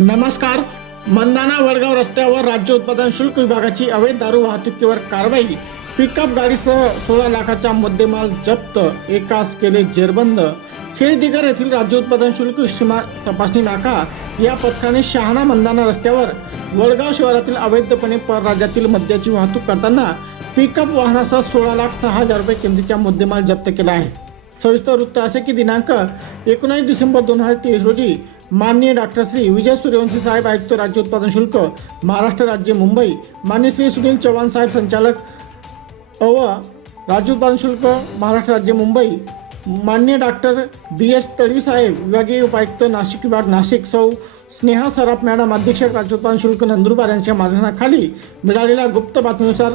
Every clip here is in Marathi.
नमस्कार. मंदाना वडगाव रस्त्यावर राज्य उत्पादन शुल्क विभागाची अवैध दारू वाहतुकीवर कारवाई. पिकअप गाडीसह सोळा लाखाचा मुद्देमाल जप्त. एकास केले जेरबंद. खेळदिगर येथील राज्य उत्पादन शुल्क सीमा तपासणी नाका. या पथकाने शहाणा मंदाना रस्त्यावर वडगाव शहरातील अवैधपणे परराज्यातील मद्याची वाहतूक करताना पिकअप वाहनासह सोळा लाख सहा हजार रुपये किमतीचा मुद्देमाल जप्त केला आहे. सविस्तर वृत्त असे की दिनांक एकोणीस डिसेंबर दोन हजार तेवीस रोजी माननीय डॉक्टर श्री विजय सूर्यवंशी साहेब आयुक्त राज्य उत्पादन शुल्क महाराष्ट्र राज्य मुंबई मान्य श्री सुनील चव्हाण साहेब संचालक अव राज्य उत्पादन शुल्क महाराष्ट्र राज्य मुंबई मान्य डॉक्टर बी एच तडवीसाहेब विभागीय उपायुक्त नाशिक विभाग नाशिक सौ स्नेहा सराफ मॅडम अधीक्षक राज्योत्पादन शुल्क नंदुरबार यांच्या मार्गदर्शनाखाली मिळालेल्या गुप्त बातमीनुसार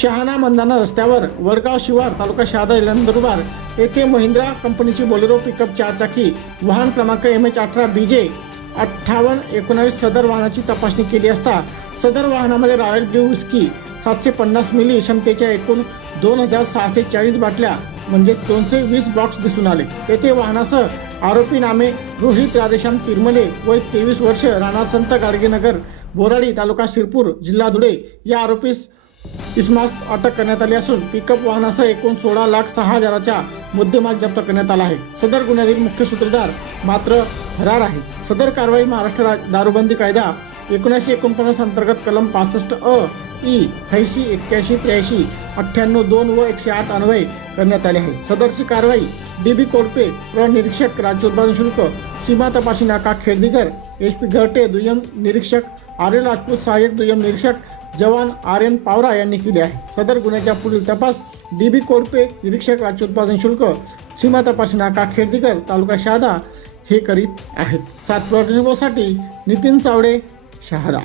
शहाणा मंदाना रस्त्यावर वडगाव शिवार तालुका शहादा जिल्हा नंदुरबार येथे महिंद्रा कंपनीची बोलेरो पिकअप चारचाकी वाहन क्रमांक एम एच अठरा बी जे अठ्ठावन्न एकोणावीस सदर वाहनाची तपासणी केली असता सदर वाहनामध्ये रॉयल ब्ल्यू विस्की सातशे पन्नास मिली क्षमतेच्या एकूण दोन हजार सहाशे चाळीस बाटल्या म्हणजे दोनशे वीस बॉक्स दिसून आले. तेथे वाहनासह आरोपी नामे रोहित राधेश्याम तिरमले वय तेवीस वर्ष राणा संत गाडगेनगर बोराडी तालुका शिरपूर जिल्हा धुळे या आरोपीस इस्मास अटक करण्यात आली असून पिकअप वाहनासह एकूण सोळा लाख सहा हजाराच्या मुद्देमाल जप्त करण्यात आला आहे. सदर गुन्ह्यातील मुख्य सूत्रधार मात्र फरार आहे. सदर कारवाई महाराष्ट्र राज- दारूबंदी कायदा एकोणीसशे एकोणपन्नास अंतर्गत कलम पासष्ट अ ई ऐंशी एक्क्याऐंशी त्र्याऐंशी अठ्ठ्याण्णव दोन व एकशे आठ अन्वये करण्यात आले आहे. सदरची कारवाई डी बी कोडपे प्रनिरीक्षक राज्य उत्पादन शुल्क सीमा तपासणी नाका खेडदीगर एच पी घरटे दुय्यम निरीक्षक आर एल राजपूत सहाय्यक दुय्यम निरीक्षक जवान आर एन पावरा यांनी केली आहे. सदर गुन्ह्याच्या पुढील तपास डी बी कोडपे निरीक्षक राज्य उत्पादन शुल्क सीमा तपासणी नाका खेडदीगर तालुका शहादा हे करीत आहेत. सात साठी नितीन सावडे शहादा.